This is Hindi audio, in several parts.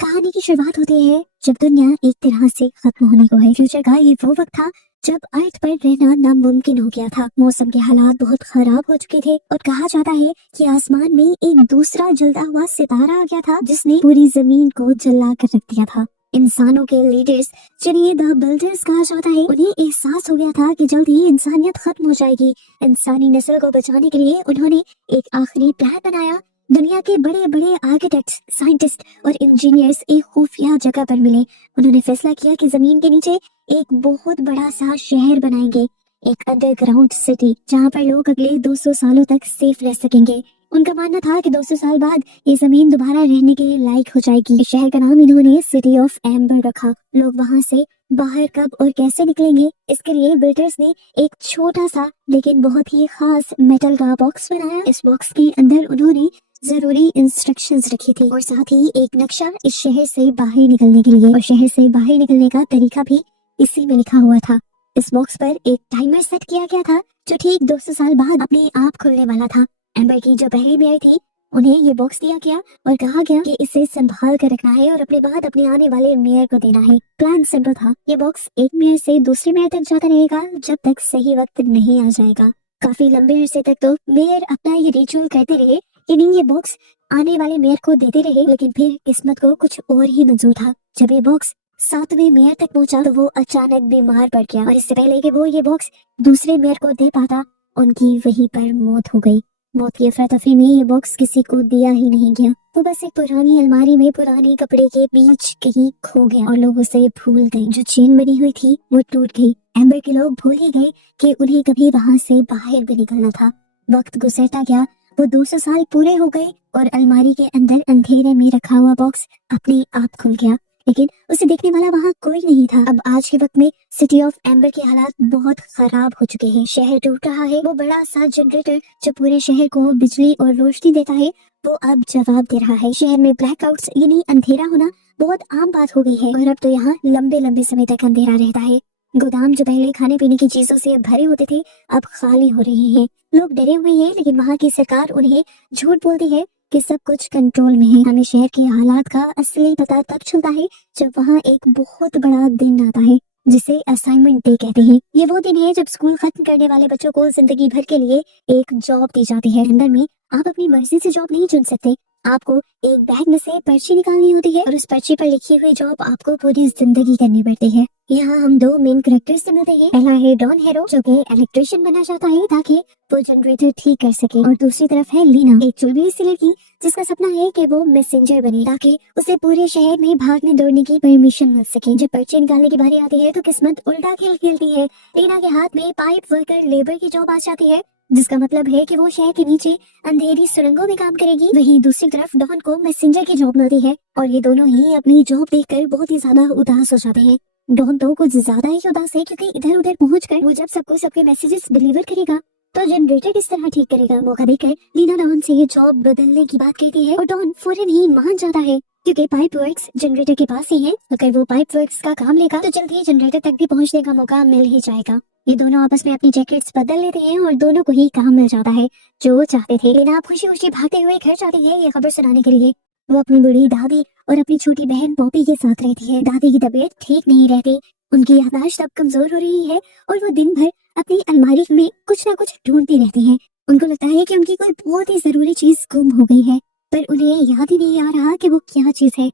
कहानी की शुरुआत होती है जब दुनिया एक तरह से खत्म होने को है। फ्यूचर का ये वो वक्त था जब अर्थ पर रहना नामुमकिन हो गया था। मौसम के हालात बहुत खराब हो चुके थे और कहा जाता है कि आसमान में एक दूसरा जलता हुआ सितारा आ गया था जिसने पूरी जमीन को जला कर रख दिया था। इंसानों के लीडर्स, जिन्हें द बिल्डर्स कहा जाता है, उन्हें एहसास हो गया था कि जल्द ही इंसानियत खत्म हो जाएगी। इंसानी नस्ल को बचाने के लिए उन्होंने एक आखिरी प्लान बनाया। दुनिया के बड़े बड़े आर्किटेक्ट्स, साइंटिस्ट और इंजीनियर्स एक खुफिया जगह पर मिले। उन्होंने फैसला किया कि जमीन के नीचे एक बहुत बड़ा सा शहर बनाएंगे, एक अंडरग्राउंड सिटी, जहाँ पर लोग अगले 200 सालों तक सेफ रह सकेंगे। उनका मानना था कि 200 साल बाद ये जमीन दोबारा रहने के लायक हो जाएगी। इस शहर का नाम इन्होंने सिटी ऑफ एम्बर रखा। लोग वहाँ से बाहर कब और कैसे निकलेंगे, इसके लिए बिल्डर्स ने एक छोटा सा लेकिन बहुत ही खास मेटल का बॉक्स बनाया। इस बॉक्स के अंदर उन्होंने जरूरी इंस्ट्रक्शंस रखी थी और साथ ही एक नक्शा इस शहर से बाहर निकलने के लिए, और शहर से बाहर निकलने का तरीका भी इसी में लिखा हुआ था। इस बॉक्स पर एक टाइमर सेट किया गया था जो ठीक 200 साल बाद अपने आप खुलने वाला था। एम्बर की जो पहली मेयर थी, उन्हें ये बॉक्स दिया गया और कहा गया कि इसे संभाल कर रखना है और अपने बाद अपने आने वाले मेयर को देना है। प्लान सिंपल था, ये बॉक्स एक मेयर से दूसरे मेयर तक जाता रहेगा जब तक सही वक्त नहीं आ जाएगा। काफी लंबे अरसे तक तो मेयर अपना ये रिचुअल करते रहे कि नहीं, ये बॉक्स आने वाले मेयर को देते रहे, लेकिन फिर किस्मत को कुछ और ही मंजूर था। जब ये बॉक्स 7वें मेयर तक पहुंचा तो वो अचानक बीमार पड़ गया और इससे पहले कि वो ये बॉक्स दूसरे मेयर को दे पाता, उनकी वहीं पर मौत हो गई। मौत की अफरा तफरी में ये बॉक्स किसी को दिया ही नहीं गया, वो बस एक पुरानी अलमारी में पुराने कपड़े के बीच कहीं खो गया और लोग उसे भूल गए। जो चेन बनी हुई थी वो टूट गई। एम्बर के लोग भूल ही गए कि उन्हें कभी वहां से बाहर भी निकलना था। वक्त गुजरता गया, वो 200 साल पूरे हो गए और अलमारी के अंदर अंधेरे में रखा हुआ बॉक्स अपने आप खुल गया, लेकिन उसे देखने वाला वहाँ कोई नहीं था। अब आज के वक्त में सिटी ऑफ एम्बर के हालात बहुत खराब हो चुके हैं। शहर टूट रहा है। वो बड़ा सा जनरेटर जो पूरे शहर को बिजली और रोशनी देता है, वो अब जवाब दे रहा है। शहर में ब्लैकआउट्स यानी अंधेरा होना बहुत आम बात हो गई है और अब तो यहाँ लंबे लंबे समय तक अंधेरा रहता है। गोदाम जो पहले खाने पीने की चीजों से भरे होते थे अब खाली हो रहे हैं। लोग डरे हुए हैं, लेकिन वहाँ की सरकार उन्हें झूठ बोलती है कि सब कुछ कंट्रोल में है। हमें शहर के हालात का असली पता तब चलता है जब वहाँ एक बहुत बड़ा दिन आता है जिसे असाइनमेंट डे कहते हैं। ये वो दिन है जब स्कूल खत्म करने वाले बच्चों को जिंदगी भर के लिए एक जॉब दी जाती है। अंदर में आप अपनी मर्जी से जॉब नहीं चुन सकते। आपको एक बैग में से पर्ची निकालनी होती है और उस पर्ची पर लिखी हुई जॉब आपको पूरी जिंदगी करनी पड़ती है। यहाँ हम दो मेन कैरेक्टर्स से मिलते हैं। पहला है डॉन हेरो, जो कि इलेक्ट्रिशियन बनना चाहता है ताकि वो जनरेटर ठीक कर सके, और दूसरी तरफ है लीना, एक चुलबुली सी लड़की जिसका सपना है कि वो मैसेंजर बने ताकि उसे पूरे शहर में भागने दौड़ने की परमिशन मिल सके। जब पर्ची निकालने की बारी आती है तो किस्मत उल्टा खेल खेलती है। लीना के हाथ में पाइप वर्कर लेबर की जॉब आ जाती है, जिसका मतलब है कि वो शहर के नीचे अंधेरी सुरंगों में काम करेगी। वहीं दूसरी तरफ डॉन को मैसेंजर की जॉब मिलती है और ये दोनों ही अपनी जॉब देखकर बहुत ही ज्यादा उदास हो जाते हैं। डॉन तो कुछ ज्यादा ही उदास है क्योंकि इधर उधर पहुंचकर वो जब सबको सबके मैसेजेस डिलीवर करेगा तो जनरेटर किस तरह ठीक करेगा। मौका देकर लीना डॉन से ये जॉब बदलने की बात कहती है और डॉन फौरन ही मान जाता है क्योंकि पाइप वर्क्स जनरेटर के पास ही है। अगर वो पाइप वर्क्स का काम लेगा तो जल्द ही जनरेटर तक भी पहुंचने का मौका मिल ही जाएगा। ये दोनों आपस में अपनी जैकेट्स बदल लेते हैं और दोनों को ही काम मिल जाता है जो वो चाहते थे। लीना खुशी खुशी भागते हुए घर जाती है ये खबर सुनाने के लिए। वो अपनी बड़ी दादी और अपनी छोटी बहन पॉपी के साथ रहती है। दादी की तबीयत ठीक नहीं रहती, उनकी याददाश्त अब कमजोर हो रही है और वो दिन भर अपनी अलमारी में कुछ ना कुछ ढूंढती रहती हैं। उनको लगता है कि उनकी कोई बहुत ही जरूरी चीज गुम हो गई है, पर उन्हें याद ही नहीं आ रहा कि वो क्या चीज है।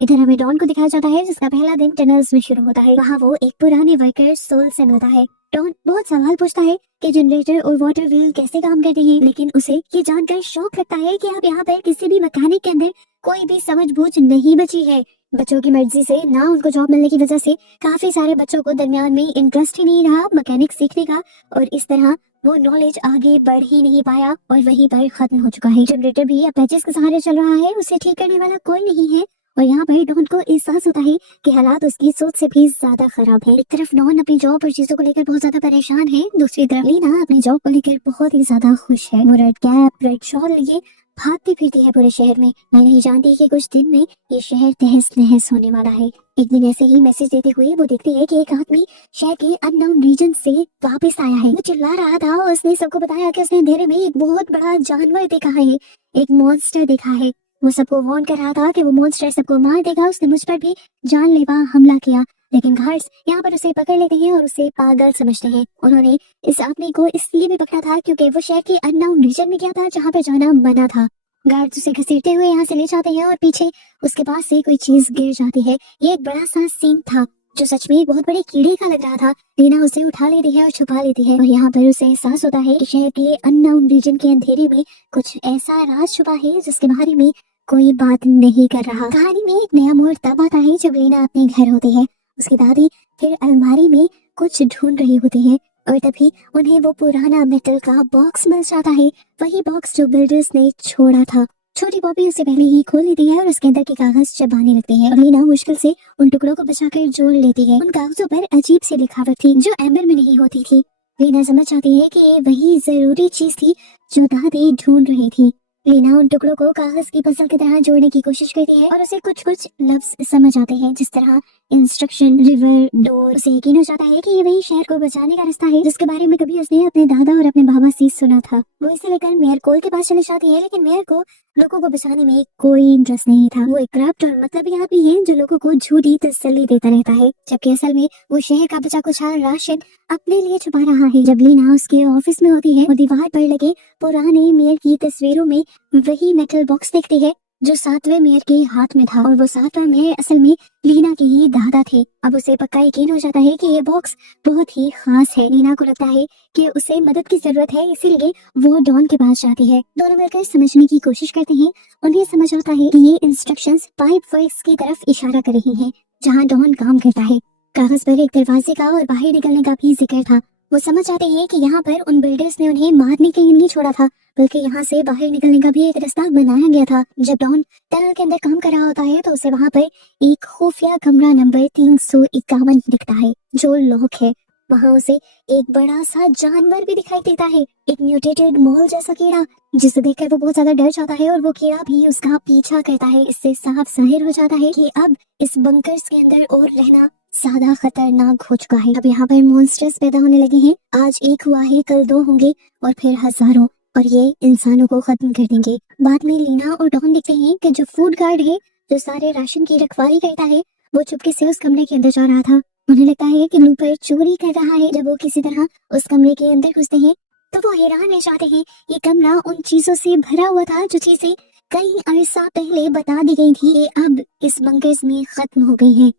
इधर हमें डॉन को दिखाया जाता है जिसका पहला दिन टनल्स में शुरू होता है। वहाँ वो एक पुराने वर्कर सोल से मिलता है। डॉन बहुत सवाल पूछता है कि जनरेटर और वाटर व्हील कैसे काम करते हैं, लेकिन उसे ये जानकर शौक लगता है कि अब यहाँ पर किसी भी मैकेनिक के अंदर कोई भी समझबूझ नहीं बची है। बच्चों की मर्जी से ना उनको जॉब मिलने की वजह से काफी सारे बच्चों को दरमियान में इंटरेस्ट ही नहीं रहा मैकेनिक सीखने का और इस तरह वो नॉलेज आगे बढ़ ही नहीं पाया और वहीं पर खत्म हो चुका है। जनरेटर भी अब पैचेस के सहारे चल रहा है, उसे ठीक करने वाला कोई नहीं है और यहाँ पर डॉन को एहसास होता है कि हालात उसकी सोच से भी ज्यादा खराब है। एक तरफ डॉन अपनी जॉब और चीजों को लेकर बहुत ज्यादा परेशान है, दूसरी तरफ लीना अपनी जॉब को लेकर बहुत ही ज्यादा खुश है। वो रेड कैप रेड शॉल लिए भागती फिरती है पूरे शहर में। मैं नहीं जानती कि कुछ दिन में ये शहर तहस नहस होने वाला है। एक दिन ऐसे ही मैसेज देते हुए वो देखती है कि एक आदमी शहर के अननोन रीजन से वापस आया है। वो चिल्ला रहा था और उसने सबको बताया कि उसने अंधेरे में एक बहुत बड़ा जानवर देखा है, एक मॉन्स्टर देखा है। वो सबको वार्न कर रहा था कि वो मॉन्स्टर सबको मार देगा, उसने मुझ पर भी जानलेवा हमला किया। लेकिन गार्ड्स यहाँ पर उसे पकड़ लेते हैं और उसे पागल समझते हैं। उन्होंने इस आदमी को इसलिए भी पकड़ा था क्योंकि वो शहर के अननोन रीजन में गया था जहाँ पे जाना मना था। गार्ड्स उसे घसीटते हुए यहाँ से ले जाते हैं और पीछे उसके पास से कोई चीज गिर जाती है। ये एक बड़ा सा सीन था जो सच में एक बहुत बड़े कीड़े का लग रहा था। लीना उसे उठा लेती है और छुपा लेती है और यहाँ पर उसे एहसास होता है कि शहर के अननोन रीजन के अंधेरे में कुछ ऐसा राज छुपा है जिसके बारे में कोई बात नहीं कर रहा। कहानी में एक नया मोड़ तब आता है जब लीना अपने घर होती है। उसकी दादी फिर अलमारी में कुछ ढूंढ रही होती है और तभी उन्हें वो पुराना मेटल का बॉक्स मिल जाता है, वही बॉक्स जो बिल्डर्स ने छोड़ा था। छोटी पॉपी उसे पहले ही खोल लेती है और उसके अंदर के कागज चबाने लगती है और लीना मुश्किल से उन टुकड़ों को बचाकर जोड़ लेती है। उन कागजों पर अजीब सी लिखावट थी जो एम्बर में नहीं होती थी। लीना समझ जाती है कि ये वही जरूरी चीज थी जो दादी ढूंढ रही थी। लीना उन टुकड़ों को कागज की पजल की तरह जोड़ने की कोशिश करती है और उसे कुछ कुछ लफ्ज समझ आते हैं, जिस तरह इंस्ट्रक्शन, रिवर, डोर। उसे यकीन हो जाता है कि ये वही शहर को बचाने का रास्ता है जिसके बारे में कभी उसने अपने दादा और अपने बाबा से सुना था। वो इसे लेकर मेयर कोल के पास चली जाती है, लेकिन मेयर को लोगों को बचाने में कोई इंटरेस्ट नहीं था। वो एक करप्ट और मतलबी आदमी है जो लोगों को झूठी तसल्ली देता रहता है, जबकि असल में वो शहर का बचा कुछ राशन अपने लिए छुपा रहा है। जब लीना उसके ऑफिस में होती है, वो दीवार पर लगे पुराने मेयर की तस्वीरों में वही मेटल बॉक्स देखती है जो 7वें मेयर के हाथ में था और वो 7वां मेयर असल में लीना के ही दादा थे। अब उसे पक्का यकीन हो जाता है कि ये बॉक्स बहुत ही खास है। लीना को लगता है कि उसे मदद की जरूरत है, इसीलिए वो डॉन के पास जाती है। दोनों मिलकर समझने की कोशिश करते हैं। उन्हें समझ आता है कि ये इंस्ट्रक्शंस पाइप वर्क्स की तरफ इशारा कर रही हैं, जहां डॉन काम करता है। कागज पर एक दरवाजे का और बाहर निकलने का भी जिक्र था। वो समझ आते हैं कि यहाँ पर उन बिल्डर्स ने उन्हें मारने के लिए नहीं छोड़ा था, बल्कि यहाँ से बाहर निकलने का भी एक रास्ता बनाया गया था। जब डॉन टनल के अंदर काम कर रहा होता है तो उसे वहाँ पर एक खुफिया कमरा नंबर 351 दिखता है जो लॉक है। वहाँ उसे एक बड़ा सा जानवर भी दिखाई देता है, एक म्यूटेटेड मोल जैसा कीड़ा, जिसे देखकर वो बहुत ज्यादा डर जाता है और वो कीड़ा भी उसका पीछा करता है। इससे साफ जाहिर हो जाता है कि अब इस बंकर्स के अंदर और रहना ज्यादा खतरनाक हो चुका है। अब यहाँ पर मॉन्स्टर्स पैदा होने लगे हैं। आज एक हुआ है, कल 2 होंगे और फिर हजारों, और ये इंसानों को खत्म कर देंगे। बाद में लीना और डॉन देखते हैं कि जो फूड गार्ड है, जो सारे राशन की रखवाली करता है, वो चुपके से उस कमरे के अंदर जा रहा था। उन्हें लगता है कि लूपर चोरी कर रहा है। जब वो किसी तरह उस कमरे के अंदर घुसते हैं तो वो हैरान रह जाते हैं। ये कमरा उन चीजों से भरा हुआ था जो चीजें कई अरसा पहले बता दी गई थी, ये अब इस बंकर्स में खत्म हो गई हैं।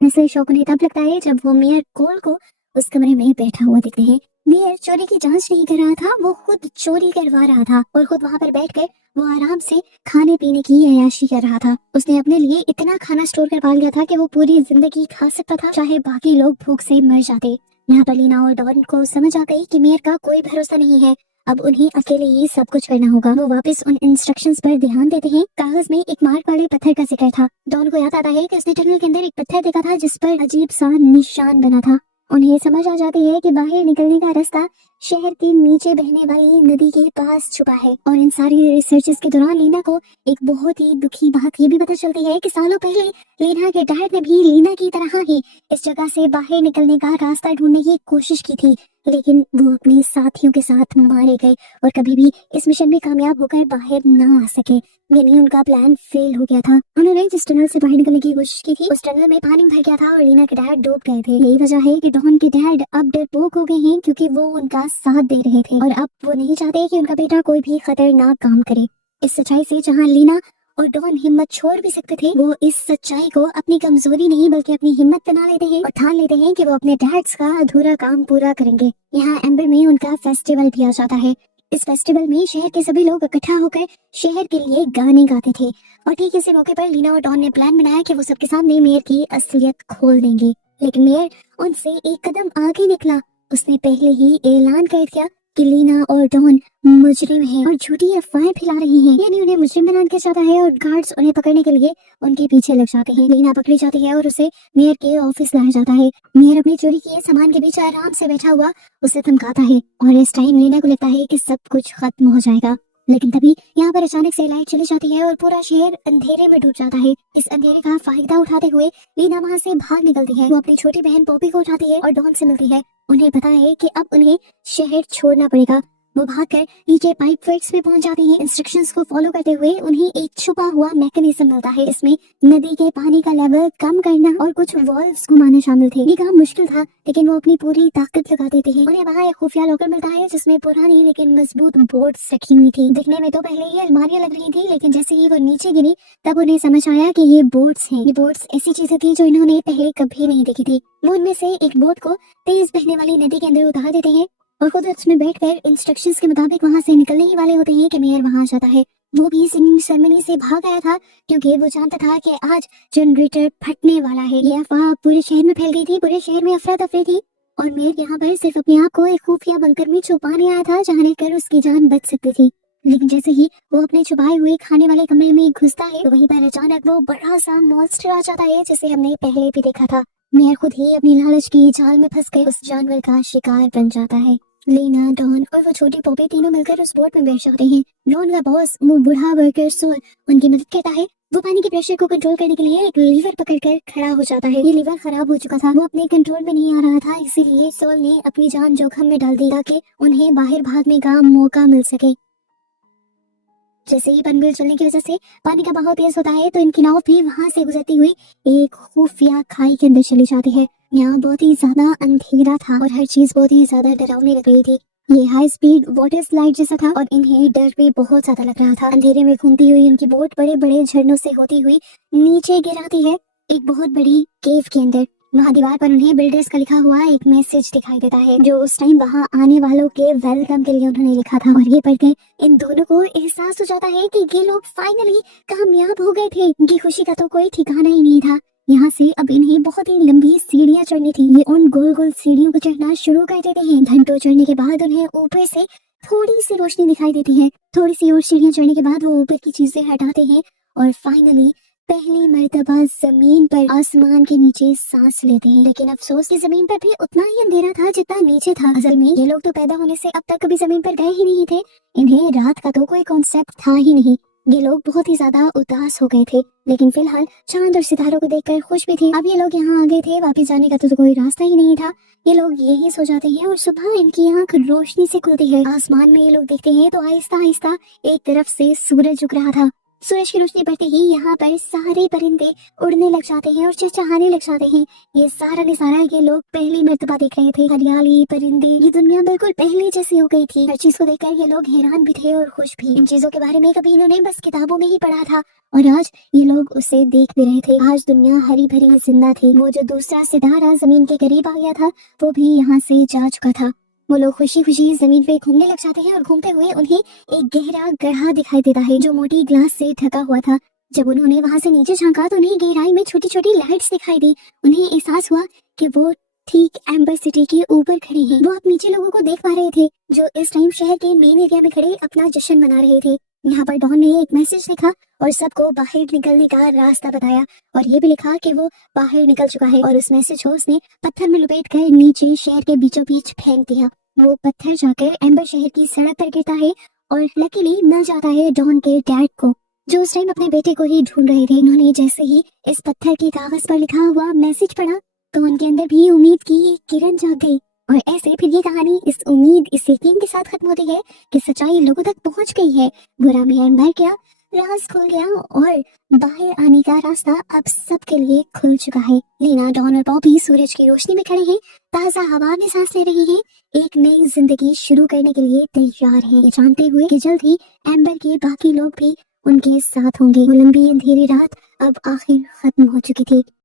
ऐसे शौक उन्हें तब लगता है जब वो मेयर कोल को उस कमरे में बैठा हुआ देखते हैं। मेयर चोरी की जांच नहीं कर रहा था, वो खुद चोरी करवा रहा था और खुद वहाँ पर बैठकर वो आराम से खाने पीने की अय्याशी कर रहा था। उसने अपने लिए इतना खाना स्टोर कर पाल गया था कि वो पूरी जिंदगी खा सकता था, चाहे बाकी लोग भूख से मर जाते। यहाँ पर लीना और डॉन को समझ आ गई कि मेयर का कोई भरोसा नहीं है, अब उन्हें अकेले ही सब कुछ करना होगा। वो वापस उन इंस्ट्रक्शंस पर ध्यान देते हैं। कागज में एक मार्क वाले पत्थर का जिक्र था। डॉन को याद आता है कि उसने टनल के अंदर एक पत्थर देखा था जिस पर अजीब सा निशान बना था। उन्हें समझ आ जाती है कि बाहर निकलने का रास्ता शहर के नीचे बहने वाली नदी के पास छुपा है। और इन सारी रिसर्चेस के दौरान लीना को एक बहुत ही दुखी बात ये भी पता चलती है कि सालों पहले लीना के डैड ने भी लीना की तरह ही इस जगह से बाहर निकलने का रास्ता ढूंढने की कोशिश की थी, लेकिन वो अपने साथियों के साथ मारे गए और कभी भी इस मिशन में कामयाब होकर बाहर ना आ सके। यानी उनका प्लान फेल हो गया था। उन्होंने जिस टनल से बाहर निकलने की कोशिश की थी, उस टनल में पानी भर गया था और लीना के डैड डूब गए थे। यही वजह है कि डॉन के डैड अब डरपोक हो गए हैं, क्योंकि वो उनका साथ दे रहे थे और अब वो नहीं चाहते कि उनका बेटा कोई भी खतरनाक काम करे। इस सच्चाई से जहाँ लीना और डॉन हिम्मत छोड़ भी सकते थे, वो इस सच्चाई को अपनी कमजोरी नहीं बल्कि अपनी हिम्मत बना लेते हैं और ठान लेते हैं कि वो अपने डैड्स का अधूरा काम पूरा करेंगे। यहाँ एम्बर में उनका फेस्टिवल भी आ जाता है। इस फेस्टिवल में शहर के सभी लोग इकट्ठा होकर शहर के लिए गाने गाते थे और ठीक इसी मौके पर लीना और डॉन ने प्लान बनाया कि वो सबके सामने मेयर की असलियत खोल देंगे। लेकिन मेयर उनसे एक कदम आगे निकला। उसने पहले ही ऐलान कर दिया कि लीना और डॉन मुजरिम हैं और झूठी अफवाहें फैला रही हैं। यानी उन्हें मुजरिम बना के जाता है और गार्ड्स उन्हें पकड़ने के लिए उनके पीछे लग जाते हैं। लीना पकड़ी जाती है और उसे मेयर के ऑफिस लाया जाता है। मेयर अपनी चोरी किए सामान के बीच आराम से बैठा हुआ उसे धमकाता है और इस टाइम लीना को लगता है कि सब कुछ खत्म हो जाएगा। लेकिन तभी यहाँ पर अचानक से लाइट चली जाती है और पूरा शहर अंधेरे में डूब जाता है। इस अंधेरे का फायदा उठाते हुए लीना वहाँ से भाग निकलती है। वो अपनी छोटी बहन पॉपी को उठाती है और डॉन से मिलती है। उन्हें पता है कि अब उन्हें शहर छोड़ना पड़ेगा, वो भागकर नीचे पाइप वर्क्स में पहुंच जाते हैं। इंस्ट्रक्शंस को फॉलो करते हुए उन्हें एक छुपा हुआ मैकेनिज्म मिलता है। इसमें नदी के पानी का लेवल कम करना और कुछ वॉल्व्स घुमाना शामिल थे। ये काम मुश्किल था, लेकिन वो अपनी पूरी ताकत लगा देते हैं। उन्हें वहाँ एक खुफिया लॉकर मिलता है जिसमें पुरानी लेकिन मजबूत बोर्ड्स रखी हुई थी। दिखने में तो पहले ये अलमारियां लग रही थी, लेकिन जैसे ही वो नीचे गिरी तब उन्हें समझ आया कि ये बोट्स हैं। ये बोट्स ऐसी चीजें थी जो इन्होंने पहले कभी नहीं देखी थी। वो उनमें से एक बोट को तेज बहने वाली नदी के अंदर उतार देते हैं और खुद उसमें बैठकर इंस्ट्रक्शंस के मुताबिक वहां से निकलने ही वाले होते हैं कि मेयर वहां आ जाता है। वो भी सिंगिंग सेरेमनी से भाग आया था क्योंकि वो जानता था कि आज जनरेटर फटने वाला है। ये अफवाह पूरे शहर में फैल गई थी, पूरे शहर में अफरा तफरी थी और मेयर यहाँ पर सिर्फ अपने आप को एक खुफिया बंकर में छुपाने आया था जहाँ रहकर उसकी जान बच सकती थी। लेकिन जैसे ही वो अपने छुपाए हुए खाने वाले कमरे में घुसता है तो वहीं पर अचानक वो बड़ा सा मॉन्स्टर आ जाता है जिसे हमने पहले भी देखा था। मेयर खुद ही अपनी लालच की जाल में फंस कर उस जानवर का शिकार बन जाता है। लीना, डॉन और वो छोटी पॉपी तीनों मिलकर उस बोट में बैठ जाते हैं। डॉन का बॉस वो बूढ़ा वर्कर सोल उनकी मदद करता है। वो पानी के प्रेशर को कंट्रोल करने के लिए एक लीवर पकड़कर खड़ा हो जाता है। ये लीवर खराब हो चुका था, वो अपने कंट्रोल में नहीं आ रहा था, इसीलिए सोल ने अपनी जान जोखिम में डाल दी ताकि उन्हें बाहर भागने का मौका मिल सके। जैसे ही पनबिल चलने की वजह से पानी का बहाव तेज होता है तो इनकी नाव भी वहां से गुजरती हुई एक खुफिया खाई के अंदर चली जाती है। यहाँ बहुत ही ज्यादा अंधेरा था और हर चीज बहुत ही ज्यादा डरावनी लग रही थी। ये हाई स्पीड वाटर स्लाइड जैसा था और इन्हें डर भी बहुत ज्यादा लग रहा था। अंधेरे में घूमती हुई इनकी बोट बड़े बड़े झरनों से होती हुई नीचे गिराती है एक बहुत बड़ी केव के अंदर। वहाँ दीवार पर उन्हें बिल्डर्स का लिखा हुआ एक मैसेज दिखाई देता है जो उस टाइम वहाँ आने वालों के वेलकम के लिए उन्होंने लिखा था। और ये पढ़कर इन दोनों को एहसास हो जाता है कि ये लोग फाइनली कामयाब हो गए थे। इनकी खुशी का तो कोई ठिकाना ही नहीं था। यहाँ से अब इन्हें बहुत ही लंबी सीढ़ियाँ चढ़नी थी। ये उन गोल गोल सीढ़ियों को चढ़ना शुरू कर देते हैं। घंटों चढ़ने के बाद उन्हें ऊपर से थोड़ी सी रोशनी दिखाई देती है। थोड़ी सी और सीढ़ियाँ चढ़ने के बाद वो ऊपर की चीजें हटाते हैं और फाइनली पहली मर्तबा जमीन पर आसमान के नीचे सांस लेते हैं। लेकिन अफसोस की जमीन पर भी उतना ही अंधेरा था जितना नीचे था। असल में ये लोग तो पैदा होने से अब तक कभी जमीन पर गए ही नहीं थे। इन्हें रात का तो कोई कॉन्सेप्ट था ही नहीं। ये लोग बहुत ही ज्यादा उदास हो गए थे, लेकिन फिलहाल चांद और सितारों को देखकर खुश भी थे। अब ये लोग यहाँ आ गए थे, वापस जाने का तो कोई रास्ता ही नहीं था। ये लोग यही सो जाते हैं और सुबह इनकी आंख रोशनी से खुलती है। आसमान में ये लोग देखते हैं तो आहिस्ता आहिस्ता एक तरफ से सूरज उग रहा था। सूरज की रोशनी पड़ते ही यहाँ पर सारे परिंदे उड़ने लग जाते हैं और चहचहाने लग जाते हैं। ये सारा नजारा ये लोग पहली मर्तबा देख रहे थे। हरियाली, परिंदे, ये दुनिया बिल्कुल पहले जैसी हो गई थी। हर चीज को देखकर ये लोग हैरान भी थे और खुश भी। इन चीजों के बारे में कभी इन्होंने बस किताबों में ही पढ़ा था और आज ये लोग उसे देख भी रहे थे। आज दुनिया हरी भरी जिंदा थी। वो जो दूसरा सितारा जमीन के करीब आ गया था वो भी यहाँ से जा चुका था। वो लोग खुशी खुशी जमीन पे घूमने लग जाते हैं और घूमते हुए उन्हें एक गहरा गड्ढा दिखाई देता है जो मोटी ग्लास से ढका हुआ था। जब उन्होंने वहां से नीचे झांका तो उन्हें गहराई में छोटी छोटी लाइट्स दिखाई दी। उन्हें एहसास हुआ कि वो ठीक एम्बर सिटी के ऊपर खड़े हैं। वो अब नीचे लोगों को देख पा रहे थे जो इस टाइम शहर के मेन एरिया में खड़े अपना जश्न मना रहे थे। यहाँ पर डॉन ने एक मैसेज लिखा और सबको बाहर निकलने का रास्ता बताया और ये भी लिखा कि वो बाहर निकल चुका है। और उस मैसेज को उसने पत्थर में लपेट कर नीचे शहर के बीचों बीच फेंक दिया। वो पत्थर जाकर एम्बर शहर की सड़क पर गिरता है और लकीली मिल जाता है डॉन के डैड को जो उस टाइम अपने बेटे को ही ढूंढ रहे थे। उन्होंने जैसे ही इस पत्थर के कागज पर लिखा हुआ मैसेज पढ़ा तो उनके अंदर भी उम्मीद की एक किरण जाग गई। और ऐसे फिर ये कहानी इस उम्मीद, इस यकीन के साथ खत्म होती है कि सच्चाई लोगों तक पहुंच गई है। बुरा मेयर मर गया, राज खुल गया और बाहर आने का रास्ता अब सबके लिए खुल चुका है। लीना, डॉन और बॉबी सूरज की रोशनी में खड़े हैं, ताजा हवा में सांस ले रही हैं, एक नई जिंदगी शुरू करने के लिए तैयार हैं, ये जानते हुए कि जल्द ही एम्बर के बाकी लोग भी उनके साथ होंगे। वो लंबी अंधेरी रात अब आखिर खत्म हो चुकी थी।